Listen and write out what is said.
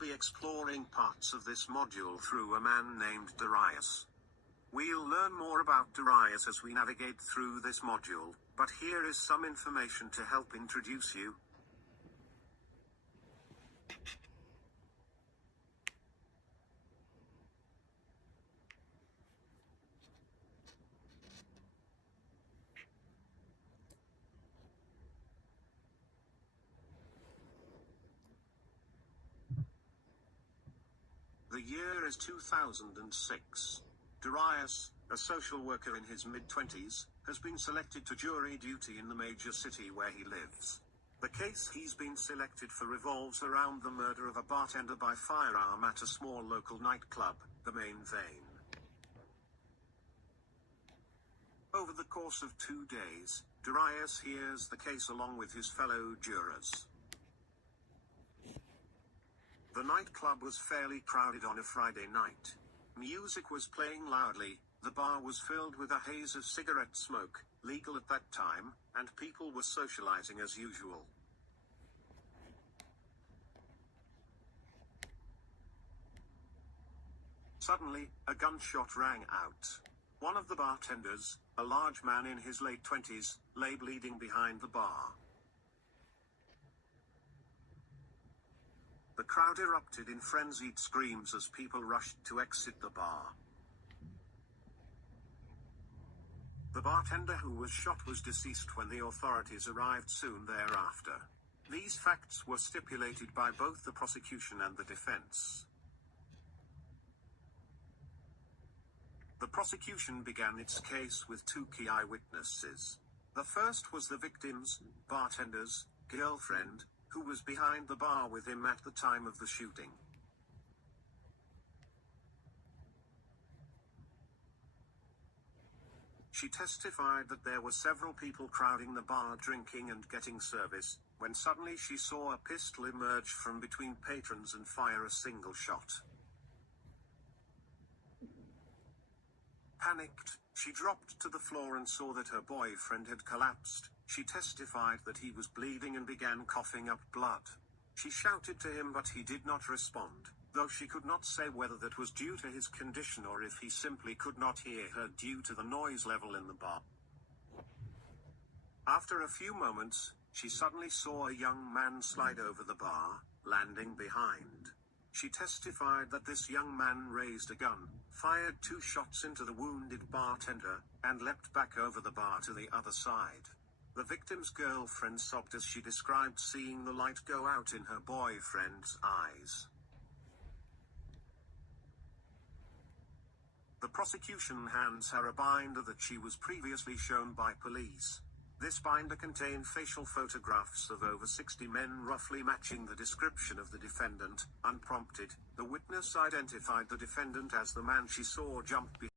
be exploring parts of this module through a man named Darius. We'll learn more about Darius as we navigate through this module, but here is some information to help introduce you. The year is 2006. Darius, a social worker in his mid-20s, has been selected to jury duty in the major city where he lives. The case he's been selected for revolves around the murder of a bartender by firearm at a small local nightclub, the Main Vein. Over the course of 2 days, Darius hears the case along with his fellow jurors. The nightclub was fairly crowded on a Friday night. Music was playing loudly, the bar was filled with a haze of cigarette smoke, legal at that time, and people were socializing as usual. Suddenly, a gunshot rang out. One of the bartenders, a large man in his late 20s, lay bleeding behind the bar. The crowd erupted in frenzied screams as people rushed to exit the bar. The bartender who was shot was deceased when the authorities arrived soon thereafter. These facts were stipulated by both the prosecution and the defense. The prosecution began its case with 2 key eyewitnesses. The first was the victim's, bartender's, girlfriend, who was behind the bar with him at the time of the shooting. She testified that there were several people crowding the bar drinking and getting service, when suddenly she saw a pistol emerge from between patrons and fire a single shot. Panicked, she dropped to the floor and saw that her boyfriend had collapsed. She testified that he was bleeding and began coughing up blood. She shouted to him but he did not respond, though she could not say whether that was due to his condition or if he simply could not hear her due to the noise level in the bar. After a few moments, she suddenly saw a young man slide over the bar, landing behind. She testified that this young man raised a gun, fired 2 shots into the wounded bartender, and leapt back over the bar to the other side. The victim's girlfriend sobbed as she described seeing the light go out in her boyfriend's eyes. The prosecution hands her a binder that she was previously shown by police. This binder contained facial photographs of over 60 men roughly matching the description of the defendant. Unprompted, the witness identified the defendant as the man she saw jump behind